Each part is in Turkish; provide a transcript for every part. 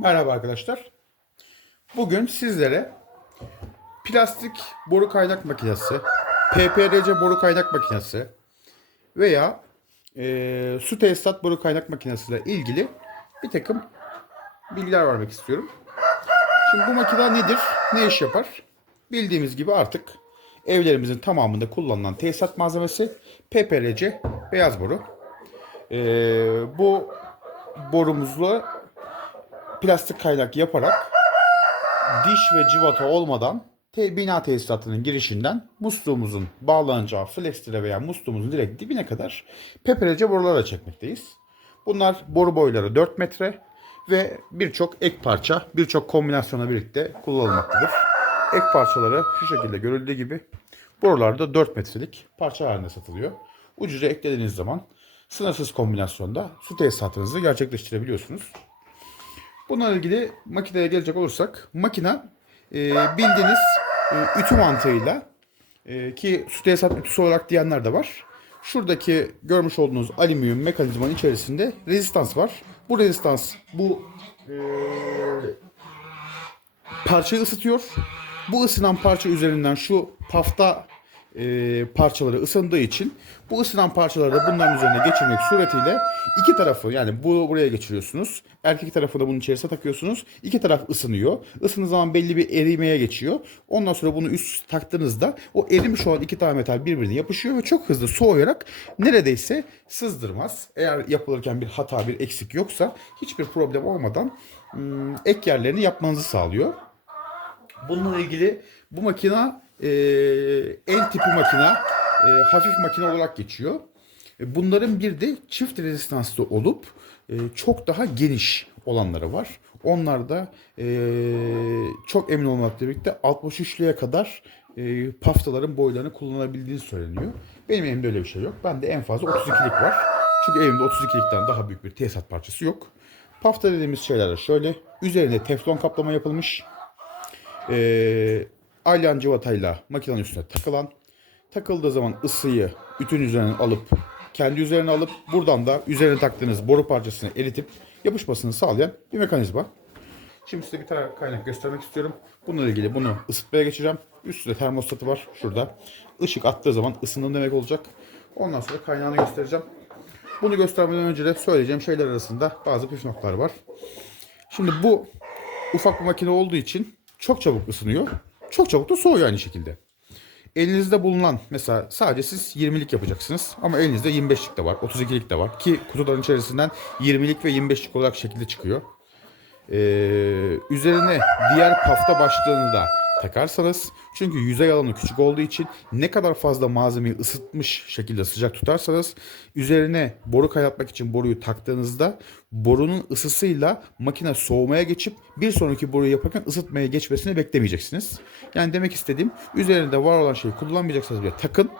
Merhaba arkadaşlar. Bugün sizlere plastik boru kaynak makinesi, PPRC boru kaynak makinesi veya eee, su tesisat boru kaynak makinesi ile ilgili bir takım bilgiler vermek istiyorum. Şimdi bu makine nedir? Ne iş yapar? Bildiğimiz gibi artık evlerimizin tamamında kullanılan tesisat malzemesi PPRC beyaz boru. Eee, bu borumuzla plastik kaynak yaparak diş ve civata olmadan te- bina tesisatının girişinden musluğumuzun bağlanacağı flextire veya musluğumuzun direkt dibine kadar peperece borularla çekmekteyiz. Bunlar boru boyları 4 metre ve birçok ek parça, birçok kombinasyona birlikte kullanılmaktadır. Ek parçaları şu şekilde görüldüğü gibi borularda 4 metrelik parça halinde satılıyor. Ucuca eklediğiniz zaman sınırsız kombinasyonda su tesisatınızı gerçekleştirebiliyorsunuz. Bununla ilgili makineye gelecek olursak makina e, bildiğiniz e, ütü mantığıyla e, ki su tesisat ütüsü olarak diyenler de var. Şuradaki görmüş olduğunuz alüminyum mekanizmanın içerisinde rezistans var. Bu rezistans bu e, parçayı ısıtıyor. Bu ısınan parça üzerinden şu pafta e, parçaları ısındığı için bu ısınan parçaları da bunların üzerine geçirmek suretiyle iki tarafı yani bu buraya geçiriyorsunuz. Erkek tarafı da bunun içerisine takıyorsunuz. İki taraf ısınıyor. Isındığı zaman belli bir erimeye geçiyor. Ondan sonra bunu üst taktığınızda o erimiş olan iki tane metal birbirine yapışıyor ve çok hızlı soğuyarak neredeyse sızdırmaz. Eğer yapılırken bir hata bir eksik yoksa hiçbir problem olmadan ım, ek yerlerini yapmanızı sağlıyor. Bununla ilgili bu makina e, el tipi makina, e, hafif makine olarak geçiyor. E, Bunların bir de çift rezistanslı olup e, çok daha geniş olanları var. Onlar da e, çok emin olmakla birlikte 63'lüye kadar e, paftaların boylarını kullanabildiğini söyleniyor. Benim elimde öyle bir şey yok. Bende en fazla 32'lik var. Çünkü evimde 32'likten daha büyük bir tesisat parçası yok. Pafta dediğimiz şeyler şöyle. Üzerine teflon kaplama yapılmış e, alyan civatayla makinenin üstüne takılan takıldığı zaman ısıyı ütün üzerine alıp kendi üzerine alıp buradan da üzerine taktığınız boru parçasını eritip yapışmasını sağlayan bir mekanizma. Şimdi size bir tane kaynak göstermek istiyorum. Bununla ilgili bunu ısıtmaya geçeceğim. Üstünde termostatı var şurada. Işık attığı zaman ısındım demek olacak. Ondan sonra kaynağını göstereceğim. Bunu göstermeden önce de söyleyeceğim şeyler arasında bazı püf noktalar var. Şimdi bu ufak bir makine olduğu için çok çabuk ısınıyor. Çok çabuk da soğuyor aynı şekilde. Elinizde bulunan mesela sadece siz 20'lik yapacaksınız ama elinizde 25'lik de var, 32'lik de var ki kutuların içerisinden 20'lik ve 25'lik olarak şekilde çıkıyor. Ee, üzerine diğer pafta başlığını da takarsanız çünkü yüzey alanı küçük olduğu için ne kadar fazla malzemeyi ısıtmış şekilde sıcak tutarsanız üzerine boru kaynatmak için boruyu taktığınızda borunun ısısıyla makine soğumaya geçip bir sonraki boruyu yaparken ısıtmaya geçmesini beklemeyeceksiniz. Yani demek istediğim üzerinde var olan şeyi kullanmayacaksanız bile takın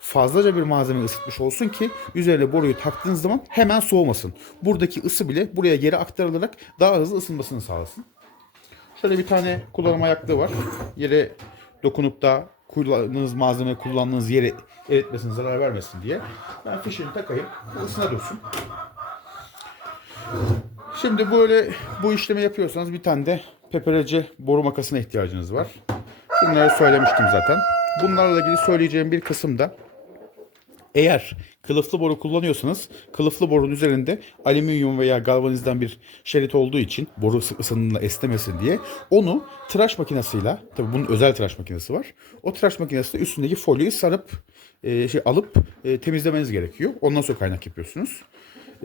fazlaca bir malzeme ısıtmış olsun ki üzerine boruyu taktığınız zaman hemen soğumasın. Buradaki ısı bile buraya geri aktarılarak daha hızlı ısınmasını sağlasın. Şöyle bir tane kullanım ayaklığı var. Yere dokunup da kullandığınız malzeme kullandığınız yere eritmesin, zarar vermesin diye. Ben fişini takayım, ısına dursun. Şimdi böyle bu işlemi yapıyorsanız bir tane de pepereci boru makasına ihtiyacınız var. Bunları söylemiştim zaten. Bunlarla ilgili söyleyeceğim bir kısım da eğer kılıflı boru kullanıyorsanız kılıflı borunun üzerinde alüminyum veya galvanizden bir şerit olduğu için boru ısı- ısındığında esnemesin diye onu tıraş makinesiyle tabii bunun özel tıraş makinesi var. O tıraş makinesiyle üstündeki folyoyu sarıp e, şey alıp e, temizlemeniz gerekiyor. Ondan sonra kaynak yapıyorsunuz.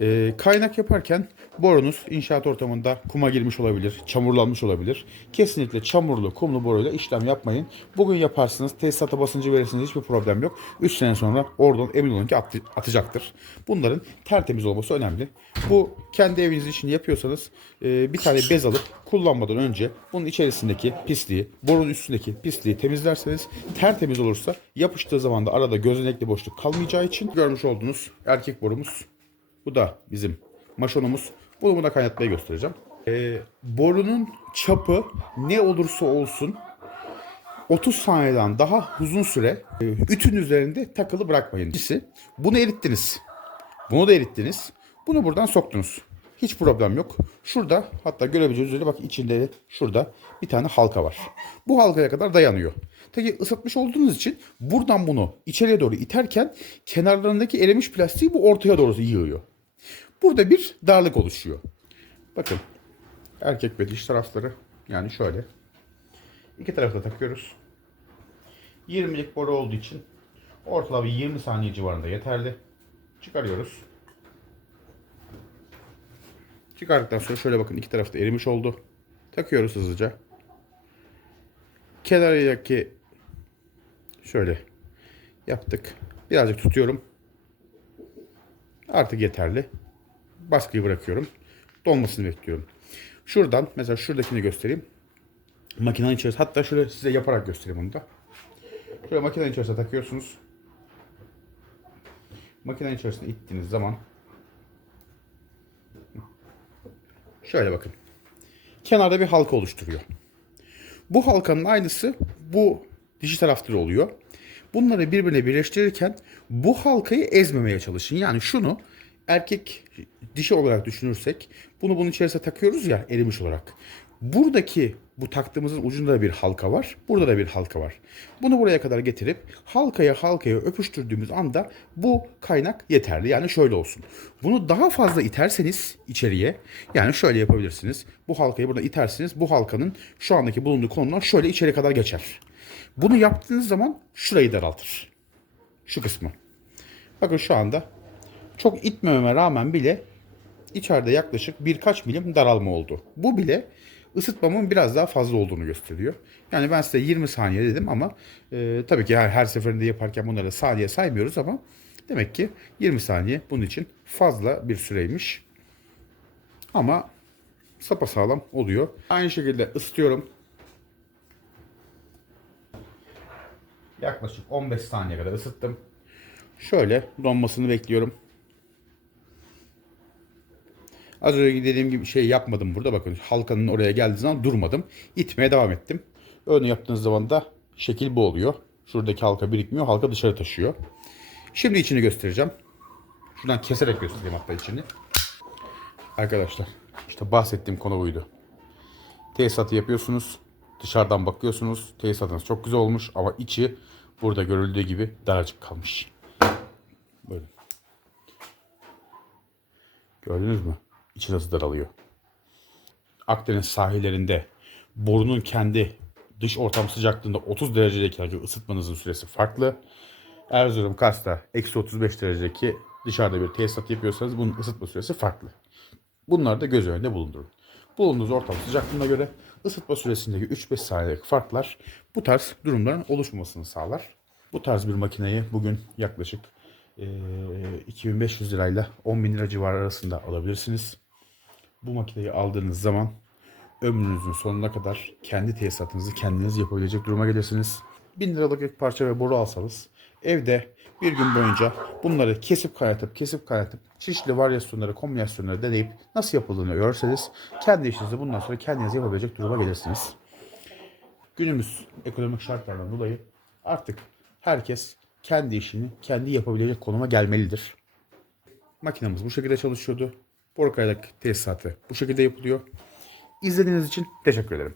E, kaynak yaparken borunuz inşaat ortamında kuma girmiş olabilir, çamurlanmış olabilir. Kesinlikle çamurlu, kumlu boruyla işlem yapmayın. Bugün yaparsınız, tesisata basıncı verirsiniz hiçbir problem yok. 3 sene sonra oradan emin olun ki attı- atacaktır. Bunların tertemiz olması önemli. Bu kendi eviniz için yapıyorsanız e, bir tane bez alıp kullanmadan önce bunun içerisindeki pisliği, borunun üstündeki pisliği temizlerseniz tertemiz olursa yapıştığı zaman da arada gözenekli boşluk kalmayacağı için görmüş olduğunuz erkek borumuz bu da bizim maşonumuz. Bunu buna kaynatmaya göstereceğim. Ee, borunun çapı ne olursa olsun 30 saniyeden daha uzun süre e, ütün üzerinde takılı bırakmayın. İkincisi, bunu erittiniz. Bunu da erittiniz. Bunu buradan soktunuz. Hiç problem yok. Şurada hatta görebileceğiniz üzere bak içinde şurada bir tane halka var. Bu halkaya kadar dayanıyor. Peki ısıtmış olduğunuz için buradan bunu içeriye doğru iterken kenarlarındaki erimiş plastiği bu ortaya doğru yığıyor. Burada bir darlık oluşuyor. Bakın erkek ve diş tarafları yani şöyle. İki tarafta takıyoruz. 20'lik boru olduğu için ortalama 20 saniye civarında yeterli. Çıkarıyoruz. Çıkardıktan sonra şöyle bakın iki tarafta erimiş oldu. Takıyoruz hızlıca. Kenardaki şöyle yaptık. Birazcık tutuyorum. Artık yeterli. Baskıyı bırakıyorum. Donmasını bekliyorum. Şuradan mesela şuradakini göstereyim. Makinenin içerisinde hatta şöyle size yaparak göstereyim onu da. Şöyle makinenin içerisine takıyorsunuz. Makinenin içerisine ittiğiniz zaman şöyle bakın. Kenarda bir halka oluşturuyor. Bu halkanın aynısı bu dişi tarafta oluyor. Bunları birbirine birleştirirken bu halkayı ezmemeye çalışın. Yani şunu erkek dişi olarak düşünürsek bunu bunun içerisine takıyoruz ya erimiş olarak. Buradaki bu taktığımızın ucunda da bir halka var. Burada da bir halka var. Bunu buraya kadar getirip halkaya halkaya öpüştürdüğümüz anda bu kaynak yeterli. Yani şöyle olsun. Bunu daha fazla iterseniz içeriye yani şöyle yapabilirsiniz. Bu halkayı burada itersiniz. Bu halkanın şu andaki bulunduğu konumdan şöyle içeri kadar geçer. Bunu yaptığınız zaman şurayı daraltır. Şu kısmı. Bakın şu anda çok itmememe rağmen bile içeride yaklaşık birkaç milim daralma oldu. Bu bile ısıtmamın biraz daha fazla olduğunu gösteriyor. Yani ben size 20 saniye dedim ama e, tabii ki her, her seferinde yaparken bunları saniye saymıyoruz ama demek ki 20 saniye bunun için fazla bir süreymiş. Ama sapasağlam oluyor. Aynı şekilde ısıtıyorum. Yaklaşık 15 saniye kadar ısıttım. Şöyle donmasını bekliyorum. Az önce dediğim gibi şey yapmadım burada. Bakın halkanın oraya geldiği zaman durmadım. İtmeye devam ettim. Öyle yaptığınız zaman da şekil bu oluyor. Şuradaki halka birikmiyor. Halka dışarı taşıyor. Şimdi içini göstereceğim. Şuradan keserek göstereyim hatta içini. Arkadaşlar işte bahsettiğim konu buydu. Tesisatı yapıyorsunuz. Dışarıdan bakıyorsunuz. Tesisatınız çok güzel olmuş ama içi burada görüldüğü gibi daracık kalmış. Böyle. Gördünüz mü? İçi nasıl daralıyor. Akdeniz sahillerinde borunun kendi dış ortam sıcaklığında 30 derecedeki ısıtmanızın süresi farklı. Erzurum, Kars'ta eksi 35 derecedeki dışarıda bir tesisat yapıyorsanız bunun ısıtma süresi farklı. Bunları da göz önünde bulundurun. Bulunduğunuz ortam sıcaklığına göre ısıtma süresindeki 3-5 saniyelik farklar bu tarz durumların oluşmamasını sağlar. Bu tarz bir makineyi bugün yaklaşık eee, 2500 lirayla 10.000 lira civarı arasında alabilirsiniz. Bu makineyi aldığınız zaman ömrünüzün sonuna kadar kendi tesisatınızı kendiniz yapabilecek duruma gelirsiniz. 1000 liralık bir parça ve boru alsanız evde bir gün boyunca bunları kesip kaynatıp kesip kaynatıp çeşitli varyasyonları, kombinasyonları deneyip nasıl yapıldığını görseniz kendi işinizi bundan sonra kendiniz yapabilecek duruma gelirsiniz. Günümüz ekonomik şartlardan dolayı artık herkes kendi işini kendi yapabilecek konuma gelmelidir. Makinamız bu şekilde çalışıyordu. Boru kaynak tesisatı bu şekilde yapılıyor. İzlediğiniz için teşekkür ederim.